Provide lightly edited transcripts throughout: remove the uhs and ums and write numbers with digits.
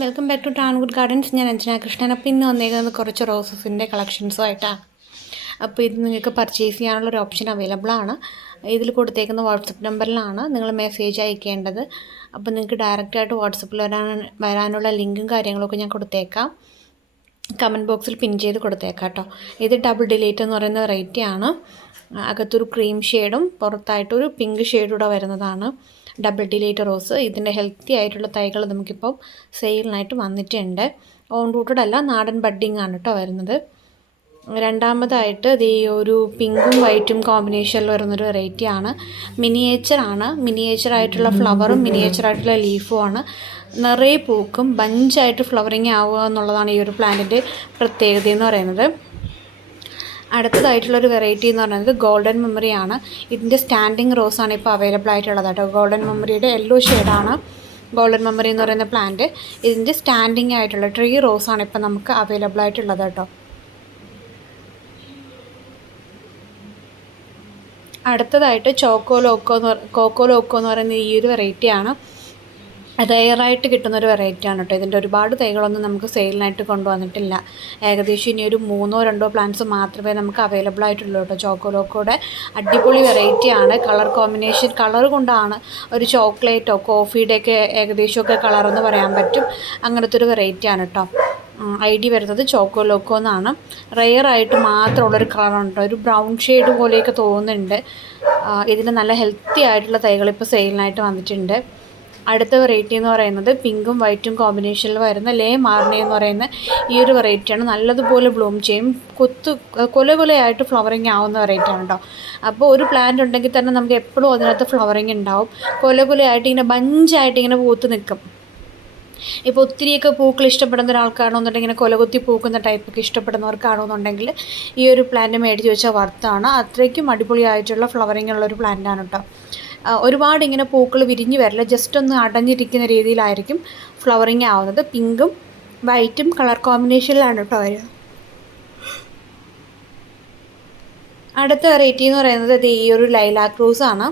Welcome back to Tanwood gardens. ഞാൻ അഞ്ജന കൃഷ്ണൻ. അപ്പോൾ ഇന്ന് വന്നേക്കുന്നത് കുറച്ച് റോസസിൻ്റെ കളക്ഷൻസുമായിട്ടാണ്. അപ്പോൾ ഇത് നിങ്ങൾക്ക് പർച്ചേസ് ചെയ്യാനുള്ളൊരു ഓപ്ഷൻ അവൈലബിൾ ആണ്. ഇതിൽ കൊടുത്തേക്കുന്ന വാട്സപ്പ് നമ്പറിലാണ് നിങ്ങൾ മെസ്സേജ് അയക്കേണ്ടത്. അപ്പോൾ നിങ്ങൾക്ക് ഡയറക്റ്റായിട്ട് വാട്സപ്പിൽ വരാനുള്ള ലിങ്കും കാര്യങ്ങളൊക്കെ ഞാൻ കൊടുത്തേക്കാം. കമൻറ്റ് ബോക്സിൽ പിൻ ചെയ്ത് കൊടുത്തേക്കാം കേട്ടോ. ഇത് ഡബിൾ ഡിലൈറ്റ് എന്ന് പറയുന്ന വെറൈറ്റിയാണ്. അകത്തൊരു ക്രീം ഷെയ്ഡും പുറത്തായിട്ടൊരു പിങ്ക് ഷെയ്ഡൂടെ വരുന്നതാണ് ഡബിൾ ഡിലൈറ്റ് റോസ്. ഇതിൻ്റെ ഹെൽത്തി ആയിട്ടുള്ള തൈകൾ നമുക്കിപ്പം സെയിലിനായിട്ട് വന്നിട്ടുണ്ട്. ഓൺ റൂട്ടഡ് അല്ല, നാടൻ ബഡ്ഡിങ് ആണ് കേട്ടോ വരുന്നത്. രണ്ടാമതായിട്ട് ഇത് ഈ ഒരു പിങ്കും വൈറ്റും കോമ്പിനേഷനിൽ വരുന്നൊരു വെറൈറ്റിയാണ്. മിനിയേച്ചറായിട്ടുള്ള ഫ്ലവറും മിനിയേച്ചറായിട്ടുള്ള ലീഫുമാണ്. നിറയെ പൂക്കും, ബഞ്ചായിട്ട് ഫ്ലവറിങ് ആവുക എന്നുള്ളതാണ് ഈ ഒരു പ്ലാന്റിൻ്റെ പ്രത്യേകത എന്ന് പറയുന്നത്. അടുത്തതായിട്ടുള്ളൊരു വെറൈറ്റി എന്ന് പറയുന്നത് ഗോൾഡൻ മെമ്മറിയാണ്. ഇതിൻ്റെ സ്റ്റാൻഡിങ് റോസാണ് ഇപ്പോൾ അവൈലബിൾ ആയിട്ടുള്ളത് കേട്ടോ. ഗോൾഡൻ മെമ്മറിയുടെ യെല്ലോ ഷെയ്ഡാണ് ഗോൾഡൻ മെമ്മറി എന്ന് പറയുന്ന പ്ലാന്റ്. ഇതിൻ്റെ സ്റ്റാൻഡിങ് ആയിട്ടുള്ള ട്രീ റോസാണ് ഇപ്പോൾ നമുക്ക് അവൈലബിൾ ആയിട്ടുള്ളത് കേട്ടോ. അടുത്തതായിട്ട് കോക്കോ ലോക്കോ എന്ന് പറയുന്ന ഈ ഒരു വെറൈറ്റിയാണ്. റെയറായിട്ട് കിട്ടുന്നൊരു വെറൈറ്റിയാണ് കേട്ടോ. ഇതിൻ്റെ ഒരുപാട് തൈകളൊന്നും നമുക്ക് സെയിലിനായിട്ട് കൊണ്ടുവന്നിട്ടില്ല. ഏകദേശം ഇനി ഒരു 3-2 പ്ലാന്റ്സ് മാത്രമേ നമുക്ക് അവൈലബിൾ ആയിട്ടുള്ളൂ കേട്ടോ. ചോക്കോ ലോക്കോയുടെ അടിപൊളി വെറൈറ്റിയാണ്. കളർ കോമ്പിനേഷൻ കളർ കൊണ്ടാണ് ഒരു ചോക്ലേറ്റോ കോഫിയുടെയൊക്കെ ഏകദേശമൊക്കെ കളറെന്ന് പറയാൻ പറ്റും. അങ്ങനത്തെ ഒരു വെറൈറ്റിയാണ് കേട്ടോ. ID വരുന്നത് ചോക്കോ ലോക്കോ എന്നാണ്. റെയറായിട്ട് മാത്രമുള്ളൊരു കളറുണ്ട് കേട്ടോ. ഒരു ബ്രൗൺ ഷെയ്ഡ് പോലെയൊക്കെ തോന്നുന്നുണ്ട്. ഇതിന് നല്ല ഹെൽത്തി ആയിട്ടുള്ള തൈകൾ ഇപ്പോൾ സെയിലിനായിട്ട് വന്നിട്ടുണ്ട്. അടുത്ത വെറൈറ്റി എന്ന് പറയുന്നത് പിങ്കും വൈറ്റും കോമ്പിനേഷനിൽ വരുന്ന ലേ മാർണേ എന്ന് പറയുന്ന ഈ ഒരു വെറൈറ്റിയാണ്. നല്ലതുപോലെ ബ്ലൂം ചെയ്യും, കൊലയായിട്ട് ഫ്ലവറിങ് ആവുന്ന വെറൈറ്റിയാണ് കേട്ടോ. അപ്പോൾ ഒരു പ്ലാന്റ് ഉണ്ടെങ്കിൽ തന്നെ നമുക്ക് എപ്പോഴും അതിനകത്ത് ഫ്ലവറിങ് ഉണ്ടാവും. കൊലയായിട്ട് ഇങ്ങനെ ബഞ്ചായിട്ട് ഇങ്ങനെ പൂത്ത് നിൽക്കും. ഇപ്പോൾ ഒത്തിരിയൊക്കെ പൂക്കൾ ഇഷ്ടപ്പെടുന്ന ഒരാൾക്കാണെന്നുണ്ടെങ്കിൽ ഇങ്ങനെ കൊലകുത്തി പൂക്കുന്ന ടൈപ്പൊക്കെ ഇഷ്ടപ്പെടുന്നവർക്കാണെന്നുണ്ടെങ്കിൽ ഈ ഒരു പ്ലാന്റ് മേടിച്ച് വെച്ചാൽ വർത്താണ്. അത്രയ്ക്കും അടിപൊളിയായിട്ടുള്ള ഫ്ലവറിങ് ഉള്ളൊരു പ്ലാന്റാണ് കേട്ടോ. ഒരുപാട് ഇങ്ങനെ പൂക്കൾ വിരിഞ്ഞ് വരില്ല, ജസ്റ്റ് ഒന്ന് അടഞ്ഞിരിക്കുന്ന രീതിയിലായിരിക്കും ഫ്ലവറിങ് ആവുന്നത്. പിങ്കും വൈറ്റും കളർ കോമ്പിനേഷനിലാണ് കേട്ടോ വരിക. അടുത്ത വെറൈറ്റി എന്ന് പറയുന്നത് ഈ ഒരു ലൈലാക്ക് റോസാണ്.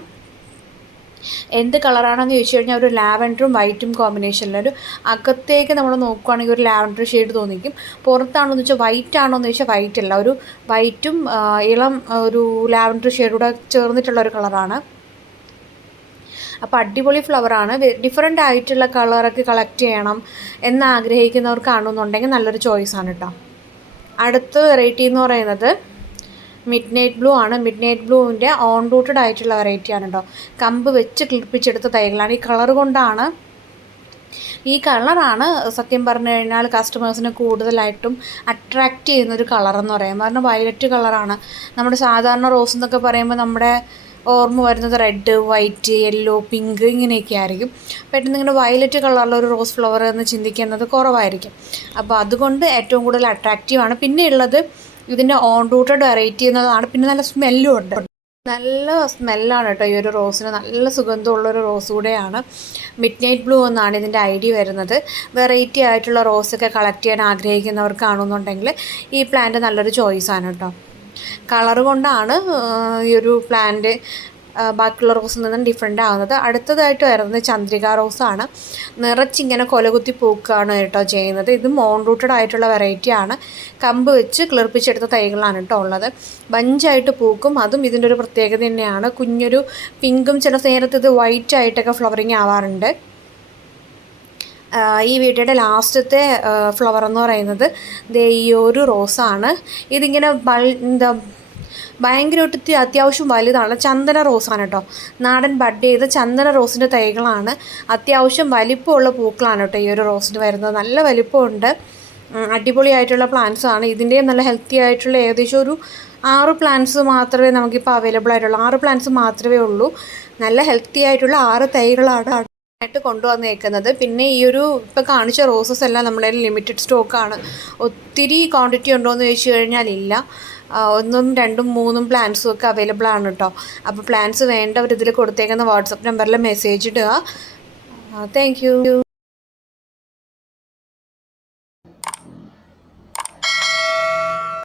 എന്ത് കളറാണെന്ന് ചോദിച്ചു കഴിഞ്ഞാൽ ഒരു ലാവൻഡറും വൈറ്റും കോമ്പിനേഷനിലൊരു അകത്തേക്ക് നമ്മൾ നോക്കുകയാണെങ്കിൽ ഒരു ലാവൻഡർ ഷെയ്ഡ് തോന്നിക്കും. പുറത്താണോ എന്ന് വെച്ചാൽ വൈറ്റ് ആണോ എന്ന് ചോദിച്ചാൽ വൈറ്റ് അല്ല, ഒരു വൈറ്റും ഇളം ഒരു ലാവൻഡർ ഷെയ്ഡൂടെ ചേർന്നിട്ടുള്ളൊരു കളറാണ്. അപ്പോൾ അടിപൊളി ഫ്ലവറാണ്. ഡിഫറെൻ്റ് ആയിട്ടുള്ള കളറൊക്കെ കളക്ട് ചെയ്യണം എന്നാഗ്രഹിക്കുന്നവർക്കാണെന്നുണ്ടെങ്കിൽ നല്ലൊരു ചോയ്സാണ് കേട്ടോ. അടുത്ത വെറൈറ്റി എന്ന് പറയുന്നത് മിഡ് നൈറ്റ് ബ്ലൂ ആണ്. മിഡ് നൈറ്റ് ബ്ലൂവിൻ്റെ ഓൺ റൂട്ടഡ് ആയിട്ടുള്ള വെറൈറ്റിയാണ് കേട്ടോ. കമ്പ് വെച്ച് കിളിപ്പിച്ചെടുത്ത തൈകളാണ്. ഈ കളറാണ് സത്യം പറഞ്ഞു കഴിഞ്ഞാൽ കസ്റ്റമേഴ്സിനെ കൂടുതലായിട്ടും അട്രാക്റ്റ് ചെയ്യുന്നൊരു കളറെന്ന് പറയാം. കാരണം വയലറ്റ് കളറാണ്. നമ്മുടെ സാധാരണ റോസ് എന്നൊക്കെ പറയുമ്പോൾ നമ്മുടെ ഓർമ്മ വരുന്നത് റെഡ്, വൈറ്റ്, യെല്ലോ, പിങ്ക് ഇങ്ങനെയൊക്കെ ആയിരിക്കും. പെട്ടെന്ന് ഇങ്ങനെ വയലറ്റ് കളറിലൊരു റോസ് ഫ്ലവർ എന്ന് ചിന്തിക്കുന്നത് കുറവായിരിക്കും. അപ്പോൾ അതുകൊണ്ട് ഏറ്റവും കൂടുതൽ അട്രാക്റ്റീവാണ്. പിന്നെ ഉള്ളത് ഇതിൻ്റെ ഓൺ റൂട്ടഡ് വെറൈറ്റി എന്നതാണ്. പിന്നെ നല്ല സ്മെല്ലും ഉണ്ട്. നല്ല സ്മെല്ലാണ് കേട്ടോ ഈ ഒരു റോസിന്. നല്ല സുഗന്ധമുള്ളൊരു റോസ് കൂടെയാണ്. മിഡ് നൈറ്റ് ബ്ലൂ എന്നാണ് ഇതിൻ്റെ ID വരുന്നത്. വെറൈറ്റി ആയിട്ടുള്ള റോസൊക്കെ കളക്ട് ചെയ്യാൻ ആഗ്രഹിക്കുന്നവർക്കാണെന്നുണ്ടെങ്കിൽ ഈ പ്ലാന്റ് നല്ലൊരു ചോയ്സാണ് കേട്ടോ. കളർ കൊണ്ടാണ് ഈ ഒരു പ്ലാന്റ് ബാക്കിയുള്ള റോസിൽ നിന്നും ഡിഫറെൻ്റ് ആകുന്നത്. അടുത്തതായിട്ട് വരുന്നത് ചന്ദ്രിക റോസാണ്. നിറച്ചിങ്ങനെ കൊലകുത്തി പൂക്കുകയാണ് കേട്ടോ ചെയ്യുന്നത്. ഇതും ഓൺ റൂട്ടഡ് ആയിട്ടുള്ള വെറൈറ്റിയാണ്. കമ്പ് വെച്ച് കിളിർപ്പിച്ചെടുത്ത തൈകളാണ് കേട്ടോ ഉള്ളത്. ബഞ്ചായിട്ട് പൂക്കും, അതും ഇതിൻ്റെ ഒരു പ്രത്യേകത തന്നെയാണ്. കുഞ്ഞൊരു പിങ്കും ചില നേരത്ത് ഇത് വൈറ്റ് ആയിട്ടൊക്കെ ഫ്ലവറിങ് ആവാറുണ്ട്. ഈ വീഡിയോയുടെ ലാസ്റ്റത്തെ ഫ്ലവർ എന്ന് പറയുന്നത് ഈ ഒരു റോസാണ്. ഇതിങ്ങനെ ഭയങ്കരമായിട്ട് അത്യാവശ്യം വലുതാണ്. ചന്ദന റോസാണ് കേട്ടോ. നാടൻ ബഡ് ചെയ്ത ചന്ദന റോസിൻ്റെ തൈകളാണ്. അത്യാവശ്യം വലിപ്പമുള്ള പൂക്കളാണ് കേട്ടോ ഈ ഒരു റോസിന് വരുന്നത്. നല്ല വലിപ്പമുണ്ട്. അടിപൊളിയായിട്ടുള്ള പ്ലാന്റ്സാണ്. ഇതിൻ്റെ നല്ല ഹെൽത്തി ആയിട്ടുള്ള ഏകദേശം ഒരു 6 പ്ലാന്റ്സ് മാത്രമേ നമുക്കിപ്പോൾ അവൈലബിൾ ആയിട്ടുള്ളൂ. 6 പ്ലാന്റ്സ് മാത്രമേ ഉള്ളൂ. നല്ല ഹെൽത്തി ആയിട്ടുള്ള 6 തൈകളാണ് ആയിട്ട് കൊണ്ടുവന്നേക്കുന്നത്. പിന്നെ ഈ ഒരു ഇപ്പോൾ കാണിച്ച റോസസ് എല്ലാം നമ്മുടെ ലിമിറ്റഡ് സ്റ്റോക്കാണ്. ഒത്തിരി ക്വാണ്ടിറ്റി ഉണ്ടോ എന്ന് ചോദിച്ചു കഴിഞ്ഞാൽ ഇല്ല. 1, 2, 3 പ്ലാന്റ്സും ഒക്കെ അവൈലബിൾ ആണ് കേട്ടോ. അപ്പോൾ പ്ലാന്റ്സ് വേണ്ടവർ ഇതിൽ കൊടുത്തേക്കുന്ന വാട്സപ്പ് നമ്പറിൽ മെസ്സേജ് ഇടുക. Thank you.